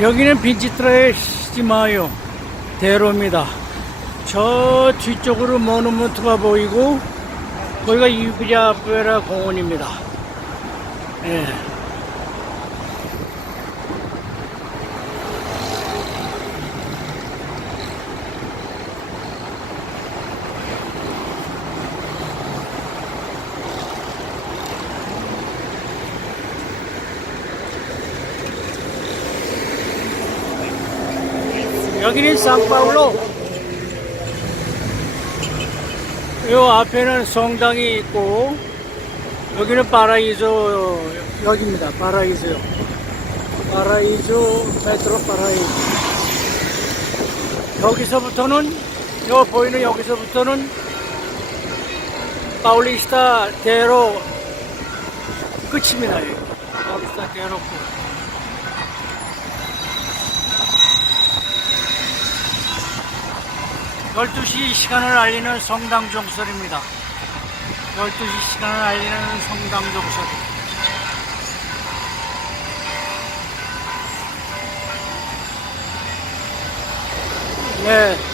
여기는 빈치트라의 시마요 대로입니다. 저 뒤쪽으로 모누먼트가 보이고 거기가 유비자베라 공원입니다. 예. 여기는 상파울로. 요 앞에는 성당이 있고 여기는 파라이조 여기입니다. 파라이조요 파라이조 메트로 파라이조 여기서부터는 요 보이는 여기서부터는 파울리스타 대로 끝입니다. 여기. 파울리스타 대로 끝 열두 시 시간을 알리는 성당 종설입니다. 12시 시간을 알리는 성당 종설. 네.